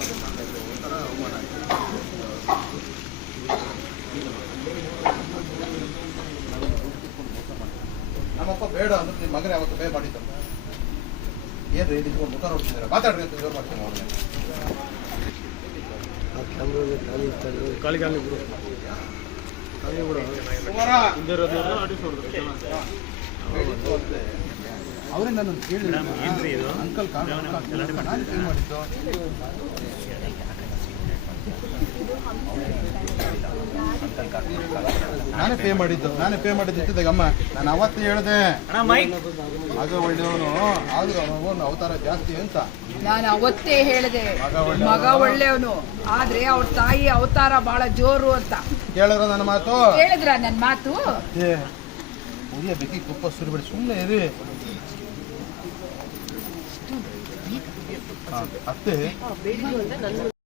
ಒಂಥರ ಅವಮಾನ ಆಯಿತು. ನಮ್ಮಪ್ಪ ಬೇಡ ಅಂದ್ರೆ ನಿಮ್ಮ ಮಗನೇ ಅವತ್ತು ಪೇ ಮಾಡಿದ್ದ. ಏನ್ರಿ ನಿಂತ್ಕೊಂಡು ಮುಖ ನೋಡ್ತಿದ್ದೀರಾ? ಮಾತಾಡ್ರಿ ಅಂತ ಜೋರು ಮಾಡ್ತೀನಿ ಅವ್ರನ್ನೇ. ಅವರೇ ನನ್ನ ಕೇಳಿದ್ರು, ಅಂಕಲ್ ನಾನು ಪೇ ಮಾಡಿದ್ದು. ನಾನೇ ಪೇ ಮಾಡಿದ್ದು ಇಟ್ಟಿದ್ದಾಗ ಅಮ್ಮ ನಾನು ಅವತ್ತು ಹೇಳಿದೆ ಮಗ ಒಳ್ಳೆಯವನು ಆದ್ರೂ ಅವನು ಅವತಾರ ಜಾಸ್ತಿ ಅಂತ. ನಾನು ಅವತ್ತೇ ಹೇಳಿದೆ ಮಗ ಒಳ್ಳೆಯವನು, ಆದ್ರೆ ಅವ್ರ ತಾಯಿ ಅವತಾರ ಬಹಳ ಜೋರು ಅಂತ. ಕೇಳಿದ್ರ ನನ್ನ ಮಾತು? ಹೇಳಿದ್ರ ನನ್ನ ಮಾತು? ಉರಿಯ ಬೆಕ್ಕಿ ಕುಪ್ಪ ಸುರಿಬೇಡಿ, ಸುಮ್ಮನೆ ಇರಿ. ಅತ್ತೆ